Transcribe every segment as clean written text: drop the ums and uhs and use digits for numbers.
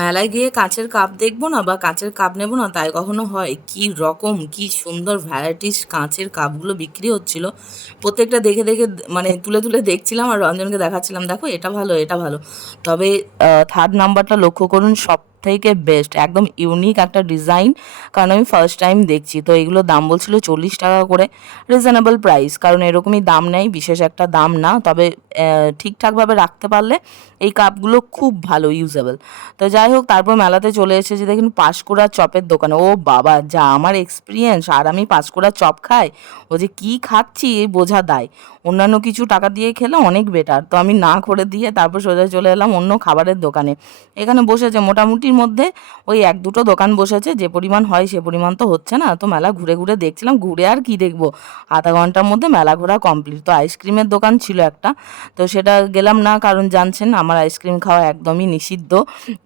মেলায় গিয়ে কাঁচের কাপ দেখবো না বা কাঁচের কাপ নেবো না তাই কখনো হয়? কি রকম কি সুন্দর ভ্যারাইটিস কাঁচের কাপগুলো বিক্রি হচ্ছিল। প্রত্যেকটা দেখে দেখে মানে তুলে তুলে দেখছিলাম আর রঞ্জনকে দেখাচ্ছিলাম, দেখো এটা ভালো এটা ভালো। তবে থার্ড নাম্বারটা লক্ষ্য করুন, সব থেকে বেস্ট, একদম ইউনিক একটা ডিজাইন। কারণ আমি ফার্স্ট টাইম দেখছি, তো এগুলো দাম বলছিল 40 টাকা করে। রিজনেবল প্রাইস, কারণ এরকমই দাম নেই, বিশেষ একটা দাম না। তবে ঠিকঠাকভাবে রাখতে পারলে এই কাপগুলো খুব ভালো ইউজেবল। তো যাই হোক, তারপর মেলাতে চলে এসেছি, দেখুন পাঁশকুড়ার চপের দোকানে। ও বাবা, যা আমার এক্সপিরিয়েন্স! আর আমি পাঁশকুড়ার চপ খাই, ও যে কী খাচ্ছি বোঝা দায়। অন্যান্য কিছু টাকা দিয়ে খেলে অনেক বেটার, তো আমি না করে দিয়ে তারপর সোজা চলে এলাম অন্য খাবারের দোকানে। এখানে বসেছে মোটামুটির মধ্যে ওই এক দুটো দোকান বসেছে, যে পরিমাণ হয় সে পরিমাণ তো হচ্ছে না। তো মেলা ঘুরে ঘুরে দেখছিলাম, ঘুরে আর কি দেখবো, আধা ঘন্টার মধ্যে মেলা ঘোরা কমপ্লিট। তো আইসক্রিমের দোকান ছিল একটা, তো সেটা গেলাম না, কারণ জানছেন আমার আইসক্রিম খাওয়া একদমই নিষিদ্ধ।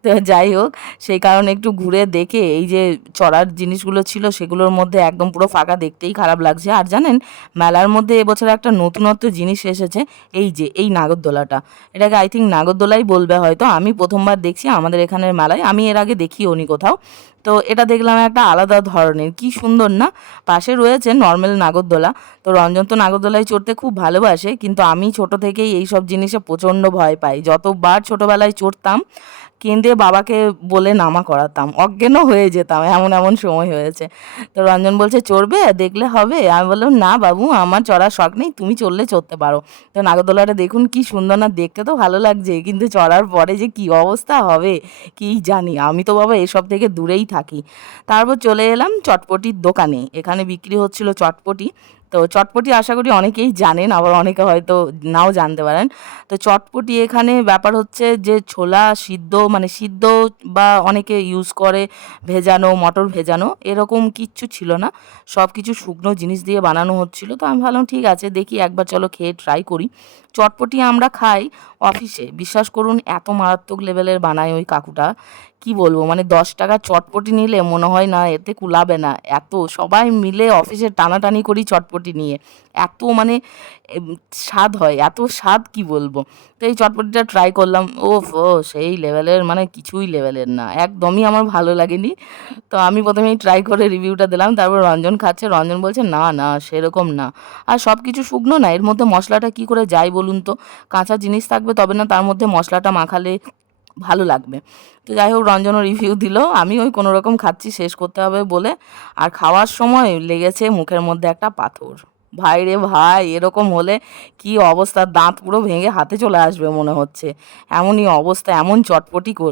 তো যাই হোক, সেই কারণে একটু ঘুরে দেখে এই যে চড়ার জিনিসগুলো ছিল সেগুলোর মধ্যে একদম পুরো ফাঁকা, দেখতেই খারাপ লাগছে। আর জানেন, মেলার মধ্যে এবছর একটা নতুনত্ব জিনিস এসেছে, এই যে এই নাগরদোলাটা। এটাকে আই থিঙ্ক নাগরদোলাই বলবে হয়তো, আমি প্রথমবার দেখছি আমাদের এখানের মেলায়, আমি এর আগে দেখিও নি কোথাও। তো এটা দেখলাম একটা আলাদা ধরনের, কি সুন্দর না। পাশে রয়েছে নর্মাল নাগরদোলা। তো রঞ্জন তো নাগরদোলায় চড়তে খুব ভালোবাসে, কিন্তু আমি ছোট থেকেই এই সব জিনিসে প্রচণ্ড ভয় পাই। যতবার ছোটবেলায় চড়তাম, কেঁদে বাবাকে বলে নামা করাতাম, অজ্ঞানও হয়ে যেতাম, এমন এমন সময় হয়েছে। তো রঞ্জন বলছে চড়বে, দেখলে হবে। আমি বললাম না বাবু, আমার চড়ার শখ নেই, তুমি চড়লে চড়তে পারো। তো নাগরদোলাটা দেখুন কি সুন্দর না, দেখতে তো ভালো লাগছে, কিন্তু চড়ার পরে যে কি অবস্থা হবে কি জানি। আমি তো বাবা এসব থেকে দূরেই থাকি। তারপর চলে এলাম চটপটির দোকানে, এখানে বিক্রি হচ্ছিল চটপটি। তো চটপটি আশা করি অনেকেই জানেন, আবার অনেকে হয়তো নাও জানতে পারেন। তো চটপটি এখানে ব্যাপার হচ্ছে যে ছোলা সিদ্ধ, মানে সিদ্ধ বা অনেকে ইউজ করে ভেজানো, মটর ভেজানো, এরকম কিচ্ছু ছিল না। সব কিছু শুকনো জিনিস দিয়ে বানানো হচ্ছিল। তো আমি ভাবলাম ঠিক আছে, দেখি একবার চলো খেয়ে ট্রাই করি। চটপটি আমরা খাই অফিসে, বিশ্বাস করুন এত মারাত্মক লেভেলের বানায় ওই কাকুটা, কি বলবো, মানে 10 টাকার চটপটি নিলে মনে হয় না এতে কুলাবে না। এত সবাই মিলে অফিসে টানাটানি করি চটপটি নিয়ে, এত মানে এম, স্বাদ হয়, এত স্বাদ কি বলবো। তো এই চটপটিটা ট্রাই করলাম, ওফ ও সেই লেভেলের, মানে কিছুই লেভেলের না, একদমই আমার ভালো লাগেনি। তো আমি প্রথমেই ট্রাই করে রিভিউটা দিলাম, তারপর রঞ্জন খাচ্ছে, রঞ্জন বলছে না না সেরকম না। আর সব কিছু শুকনো না, এর মধ্যে মশলাটা কি করে যায় বলুন তো? কাঁচা জিনিস থাকবে তবে না তার মধ্যে মশলাটা মাখালে ভালো লাগবে। তো যাই হোক, রঞ্জনও রিভিউ দিল, আমি ওই কোনো রকম খাচ্ছি, শেষ করতে হবে বলে। আর খাওয়ার সময় লেগেছে মুখের মধ্যে একটা পাথর। ভাই রে ভাই, এরকম হলে কি অবস্থা, দাঁত পুরো ভেঙে হাতে চলে আসবে মনে হচ্ছে, এমনই অবস্থা, এমন চটপটি করে।